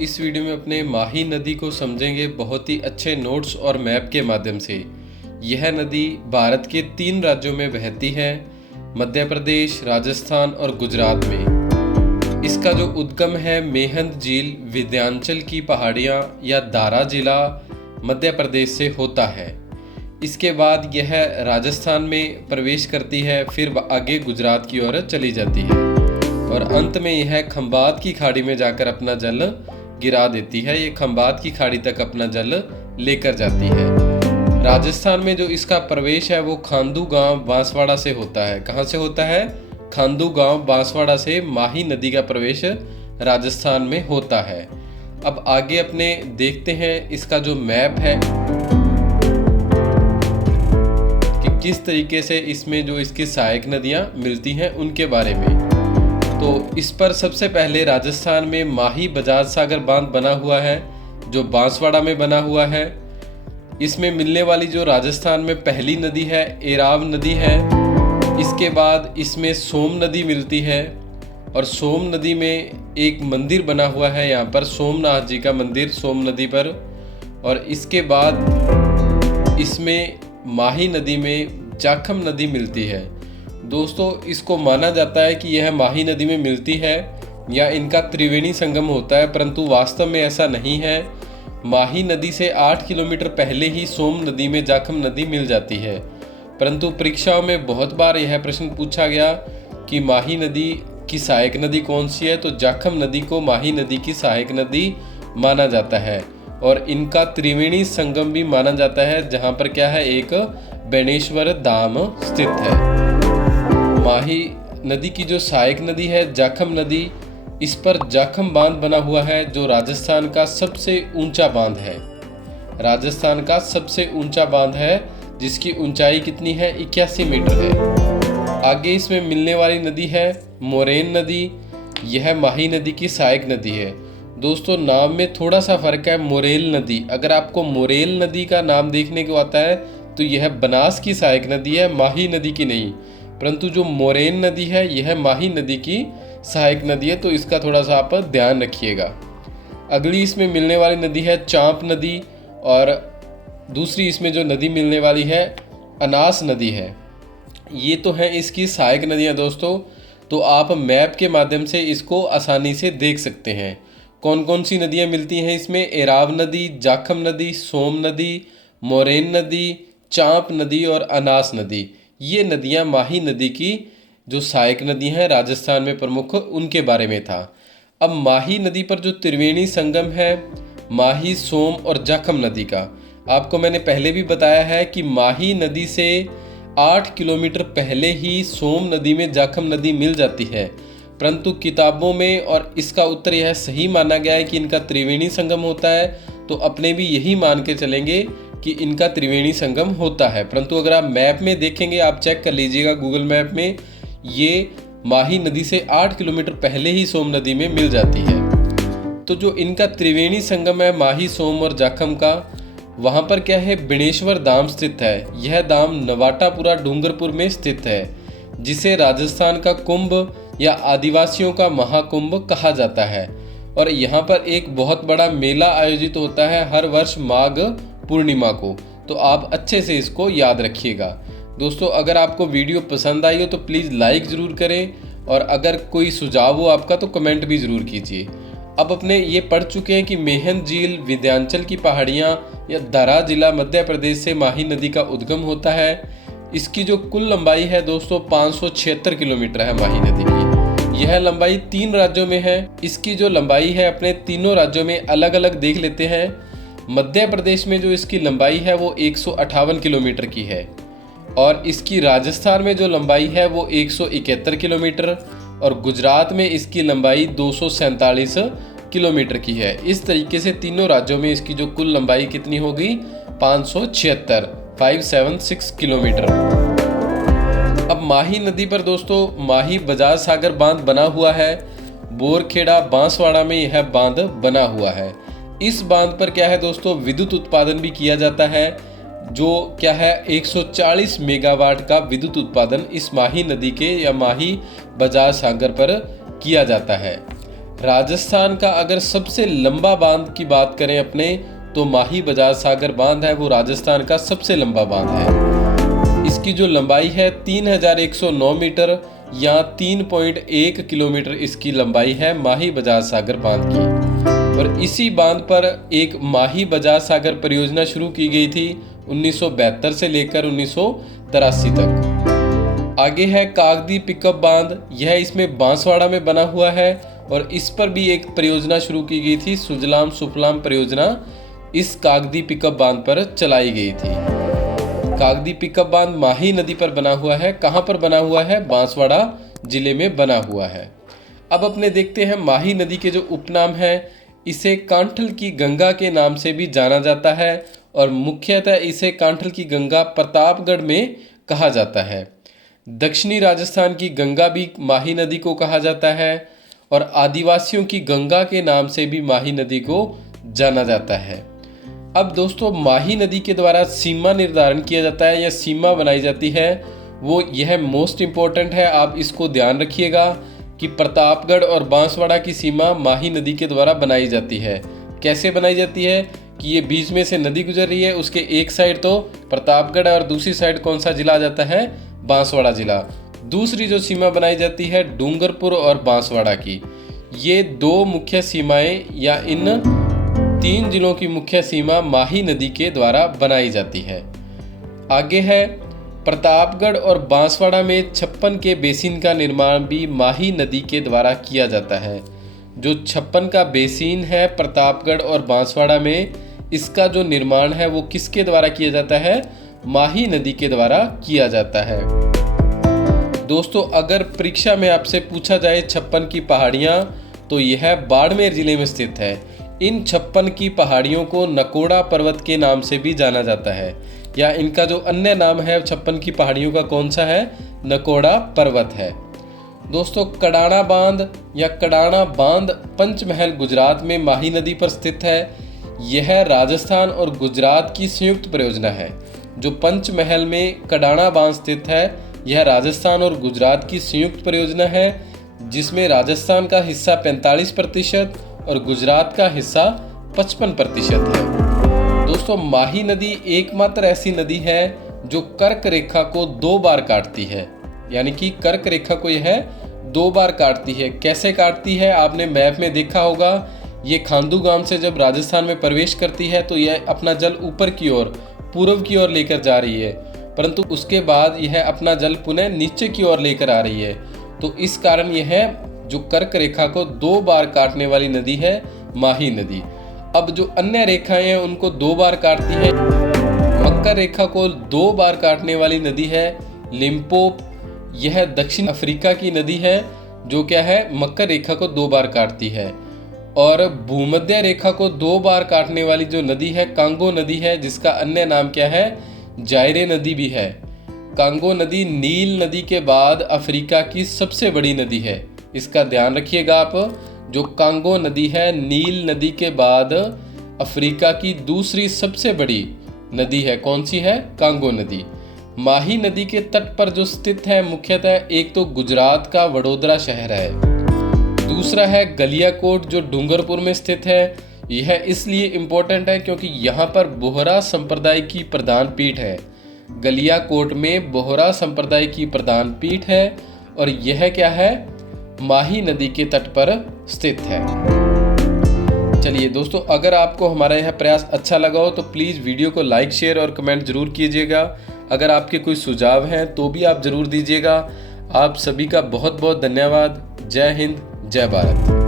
इस वीडियो में अपने माही नदी को समझेंगे बहुत ही अच्छे नोट्स और मैप के माध्यम से। यह नदी भारत के 3 राज्यों में बहती है, मध्य प्रदेश, राजस्थान और गुजरात में। इसका जो उद्गम है मेहंद झील विंध्याचल की पहाड़ियाँ या दारा जिला मध्य प्रदेश से होता है। इसके बाद यह राजस्थान में प्रवेश करती है, फिर आगे गुजरात की ओर चली जाती है और अंत में यह खंबात की खाड़ी में जाकर अपना जल गिरा देती है। ये खंबात की खाड़ी तक अपना जल लेकर जाती है। राजस्थान में जो इसका प्रवेश है वो खांदू गांव बांसवाड़ा से होता है। कहाँ से होता है? खांदू गांव बांसवाड़ा से माही नदी का प्रवेश राजस्थान में होता है। अब आगे अपने देखते हैं इसका जो मैप है कि किस तरीके से इसमें जो इसकी सहायक नदियाँ मिलती हैं उनके बारे में। तो इस पर सबसे पहले राजस्थान में माही बजाज सागर बांध बना हुआ है जो बांसवाड़ा में बना हुआ है। इसमें मिलने वाली जो राजस्थान में पहली नदी है एराव नदी है। इसके बाद इसमें सोम नदी मिलती है और सोम नदी में एक मंदिर बना हुआ है, यहाँ पर सोमनाथ जी का मंदिर सोम नदी पर। और इसके बाद इसमें माही नदी में जाखम नदी मिलती है। दोस्तों इसको माना जाता है कि यह माही नदी में मिलती है या इनका त्रिवेणी संगम होता है, परंतु वास्तव में ऐसा नहीं है। माही नदी से 8 किलोमीटर पहले ही सोम नदी में जाखम नदी मिल जाती है, परंतु परीक्षाओं में बहुत बार यह प्रश्न पूछा गया कि माही नदी की सहायक नदी कौन सी है, तो जाखम नदी को माही नदी की सहायक नदी माना जाता है और इनका त्रिवेणी संगम भी माना जाता है, जहाँ पर क्या है एक बेणेश्वर धाम स्थित है। माही नदी की जो सहायक नदी है जाखम नदी, इस पर जाखम बांध बना हुआ है जो राजस्थान का सबसे ऊंचा बांध है। राजस्थान का सबसे ऊंचा बांध है जिसकी ऊंचाई कितनी है? 81 मीटर है। आगे इसमें मिलने वाली नदी है मोरेन नदी। यह माही नदी की सहायक नदी है। दोस्तों नाम में थोड़ा सा फर्क है। मोरेल नदी, अगर आपको मोरेल नदी का नाम देखने को आता है तो यह बनास की सहायक नदी है, माही नदी की नहीं। परंतु जो मोरेन नदी है यह माही नदी की सहायक नदी है, तो इसका थोड़ा सा आप ध्यान रखिएगा। अगली इसमें मिलने वाली नदी है चांप नदी और दूसरी इसमें जो नदी मिलने वाली है अनास नदी है। ये तो है इसकी सहायक नदियाँ दोस्तों, तो आप मैप के माध्यम से इसको आसानी से देख सकते हैं। कौन कौन सी नदियाँ मिलती हैं इसमें? एराव नदी, जाखम नदी, सोम नदी, मोरेन नदी, चांप नदी और अनास नदी। ये नदियाँ माही नदी की जो सहायक नदी हैं राजस्थान में प्रमुख, उनके बारे में था। अब माही नदी पर जो त्रिवेणी संगम है माही, सोम और जाखम नदी का, आपको मैंने पहले भी बताया है कि माही नदी से 8 किलोमीटर पहले ही सोम नदी में जाखम नदी मिल जाती है, परंतु किताबों में और इसका उत्तर यह सही माना गया है कि इनका त्रिवेणी संगम होता है, तो अपने भी यही मान के चलेंगे कि इनका त्रिवेणी संगम होता है। परंतु अगर आप मैप में देखेंगे, आप चेक कर लीजिएगा गूगल मैप में, ये माही नदी से 8 किलोमीटर पहले ही सोम नदी में मिल जाती है। तो जो इनका त्रिवेणी संगम है माही, सोम और जाखम का, वहाँ पर क्या है बेणेश्वर धाम स्थित है। यह धाम नवाटापुरा डूंगरपुर में स्थित है, जिसे राजस्थान का कुंभ या आदिवासियों का महाकुंभ कहा जाता है। और यहाँ पर एक बहुत बड़ा मेला आयोजित होता है हर वर्ष माघ पूर्णिमा को, तो आप अच्छे से इसको याद रखिएगा। दोस्तों अगर आपको वीडियो पसंद आई हो तो प्लीज़ लाइक ज़रूर करें और अगर कोई सुझाव हो आपका तो कमेंट भी ज़रूर कीजिए। अब अपने ये पढ़ चुके हैं कि मेहंद झील विंध्याचल की पहाड़ियाँ या दारा जिला मध्य प्रदेश से माही नदी का उद्गम होता है। इसकी जो कुल लंबाई है दोस्तों 576 किलोमीटर है माही नदी की। यह लंबाई 3 राज्यों में है। इसकी जो लंबाई है अपने तीनों राज्यों में अलग अलग देख लेते हैं। मध्य प्रदेश में जो इसकी लंबाई है वो 158 किलोमीटर की है और इसकी राजस्थान में जो लंबाई है वो 171 किलोमीटर और गुजरात में इसकी लंबाई 247 किलोमीटर की है। इस तरीके से तीनों राज्यों में इसकी जो कुल लंबाई कितनी होगी? 576 किलोमीटर। अब माही नदी पर दोस्तों माही बजाज सागर बांध बना हुआ है। बोरखेड़ा बांसवाड़ा में यह बांध बना हुआ है। इस बांध पर क्या है दोस्तों विद्युत उत्पादन भी किया जाता है, जो क्या है 140 मेगावाट का विद्युत उत्पादन इस माही नदी के या माही बजाज सागर पर किया जाता है। राजस्थान का अगर सबसे लंबा बांध की बात करें अपने, तो माही बजाज सागर बांध है वो राजस्थान का सबसे लंबा बांध है। इसकी जो लंबाई है 3109 मीटर या 3.1 किलोमीटर इसकी लंबाई है माही बजाज सागर बांध की। और इसी बांध पर एक माही बजाज सागर परियोजना शुरू की गई थी 1972 से लेकर 1983 तक। आगे है कागदी पिकअप बांध, यह इसमें बांसवाड़ा में बना हुआ है और इस पर भी एक परियोजना शुरू की गई थी, सुजलाम सुफलाम परियोजना इस कागदी पिकअप बांध पर चलाई गई थी। कागदी पिकअप बांध माही नदी पर बना हुआ है। कहाँ पर बना हुआ है? बांसवाड़ा जिले में बना हुआ है। अब अपने देखते हैं माही नदी के जो उपनाम है, इसे कांठल की गंगा के नाम से भी जाना जाता है और मुख्यतः इसे कांठल की गंगा प्रतापगढ़ में कहा जाता है। दक्षिणी राजस्थान की गंगा भी माही नदी को कहा जाता है और आदिवासियों की गंगा के नाम से भी माही नदी को जाना जाता है। अब दोस्तों, माही नदी के द्वारा सीमा निर्धारण किया जाता है या सीमा बनाई जाती है, वो यह मोस्ट इम्पोर्टेंट है। आप इसको ध्यान रखिएगा कि प्रतापगढ़ और बांसवाड़ा की सीमा माही नदी के द्वारा बनाई जाती है। कैसे बनाई जाती है कि ये बीच में से नदी गुजर रही है, उसके एक साइड तो प्रतापगढ़ और दूसरी साइड कौन सा जिला आ जाता है? बांसवाड़ा जिला। दूसरी जो सीमा बनाई जाती है डूंगरपुर और बांसवाड़ा की। ये दो मुख्य सीमाएं या इन 3 जिलों की मुख्य सीमा माही नदी के द्वारा बनाई जाती है। आगे है प्रतापगढ़ और बांसवाड़ा में 56 के बेसिन का निर्माण भी माही नदी के द्वारा किया जाता है। जो 56 का बेसिन है प्रतापगढ़ और बांसवाड़ा में, इसका जो निर्माण है वो किसके द्वारा किया जाता है? माही नदी के द्वारा किया जाता है। दोस्तों, अगर परीक्षा में आपसे पूछा जाए 56 की पहाड़ियाँ, तो यह बाड़मेर जिले में स्थित है। इन 56 की पहाड़ियों को नकोड़ा पर्वत के नाम से भी जाना जाता है, या इनका जो अन्य नाम है 56 की पहाड़ियों का कौन सा है? नकोड़ा पर्वत है। दोस्तों, कडाना बांध या कडाना बांध पंचमहल गुजरात में माही नदी पर स्थित है। यह राजस्थान और गुजरात की संयुक्त परियोजना है। जो पंचमहल में कडाना बांध स्थित है, यह राजस्थान और गुजरात की संयुक्त परियोजना है, जिसमें राजस्थान का हिस्सा 45% और गुजरात का हिस्सा 55% है। दोस्तों, माही नदी एकमात्र ऐसी नदी है जो कर्क रेखा को 2 बार काटती है, यानी कि कर्क रेखा को यह 2 बार काटती है। कैसे काटती है? आपने मैप में देखा होगा, ये खांदू गांव से जब राजस्थान में प्रवेश करती है तो यह अपना जल ऊपर की ओर, पूर्व की ओर लेकर जा रही है, परंतु उसके बाद यह अपना जल पुनः नीचे की ओर लेकर आ रही है। तो इस कारण यह जो कर्क रेखा को 2 बार काटने वाली नदी है माही नदी। अब जो अन्य रेखाएं हैं उनको 2 बार काटती है। मकर रेखा को 2 बार काटने वाली नदी है लिम्पोप। यह दक्षिण अफ्रीका की नदी है जो क्या है? मकर रेखा को 2 बार काटती है। और भूमध्य रेखा को 2 बार काटने वाली जो नदी है कांगो नदी है, जिसका अन्य नाम क्या है? जायरे नदी भी है। कांगो नदी नील नदी के बाद अफ्रीका की सबसे बड़ी नदी है, इसका ध्यान रखिएगा आप। जो कांगो नदी है नील नदी के बाद अफ्रीका की दूसरी सबसे बड़ी नदी है। कौन सी है? कांगो नदी। माही नदी के तट पर जो स्थित है मुख्यतः एक तो गुजरात का वडोदरा शहर है, दूसरा है गलियाकोट जो डूंगरपुर में स्थित है। यह इसलिए इम्पोर्टेंट है क्योंकि यहाँ पर बोहरा संप्रदाय की प्रधान पीठ है। गलियाकोट में बोहरा संप्रदाय की प्रधान पीठ है और यह क्या है? माही नदी के तट पर स्थित है। चलिए दोस्तों, अगर आपको हमारा यह प्रयास अच्छा लगा हो तो प्लीज़ वीडियो को लाइक, शेयर और कमेंट जरूर कीजिएगा। अगर आपके कोई सुझाव हैं तो भी आप ज़रूर दीजिएगा। आप सभी का बहुत बहुत धन्यवाद। जय हिंद, जय भारत।